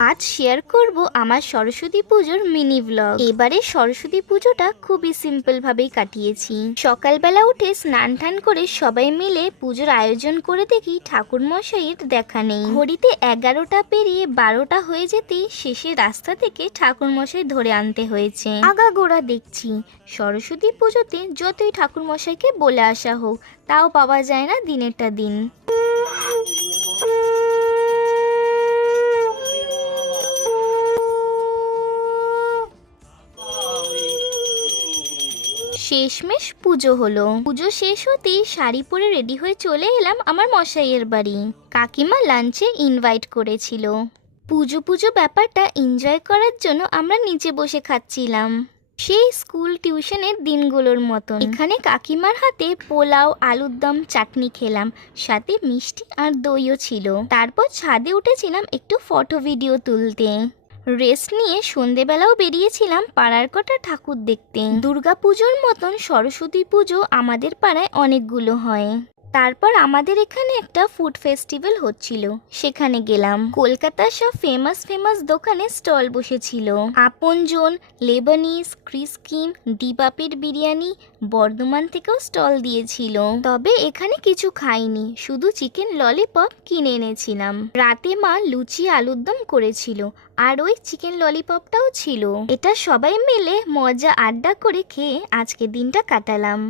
আজ শেয়ার করব আমার সরস্বতী পুজোর মিনি ব্লগ। এবারে সরস্বতী পুজোটা খুবই সিম্পল ভাবেই কাটিয়েছি। সকালবেলা উঠে স্নান টান করে সবাই মিলে পুজোর আয়োজন করে দেখি ঠাকুর মশাইয়ের দেখা নেই। ঘড়িতে 11টা পেরিয়ে 12টা হয়ে যেতেই শেষে রাস্তা থেকে ঠাকুর মশাই ধরে আনতে হয়েছে। আগাগোড়া দেখছি সরস্বতী পুজোতে যতই ঠাকুর মশাইকে বলে আসা হোক, তাও পাওয়া যায় না দিনেরটা দিন। শেষমেশ পুজো হলো। পুজো শেষ হতেই শাড়ি পরে রেডি হয়ে চলে এলাম আমার মশাইয়ের বাড়ি। কাকিমা লাঞ্চে ইনভাইট করেছিল। পুজো ব্যাপারটা এনজয় করার জন্য আমরা নিচে বসে খাচ্ছিলাম, সেই স্কুল টিউশনের দিনগুলোর মতন। এখানে কাকিমার হাতে পোলাও, আলুর দম, চাটনি খেলাম, সাথে মিষ্টি আর দইও ছিল। তারপর ছাদে উঠেছিলাম একটু ফটো ভিডিও তুলতে। রেস্ট নিয়ে সন্ধেবেলাও বেরিয়েছিলাম পাড়ার কটা ঠাকুর দেখতে। দুর্গাপুজোর মতন সরস্বতী পুজো আমাদের পাড়ায় অনেকগুলো হয়। তারপর আমাদের এখানে একটা ফুড ফেস্টিভ্যাল হচ্ছিল, সেখানে গেলাম। কলকাতার সব ফেমাস দোকানে স্টল বসেছিল। আপনজন, লেবানিজ, ক্রিসকিম, দিবাপের বিরিয়ানি, বর্ধমান থেকেও স্টল দিয়েছিল। তবে এখানে কিছু খাইনি, শুধু চিকেন ললিপপ কিনে এনেছিলাম। রাতে মা লুচি আলুর দম করেছিল, আর ওই চিকেন ললিপপটাও ছিল। এটা সবাই মিলে মজা আড্ডা করে খেয়ে আজকে দিনটা কাটালাম।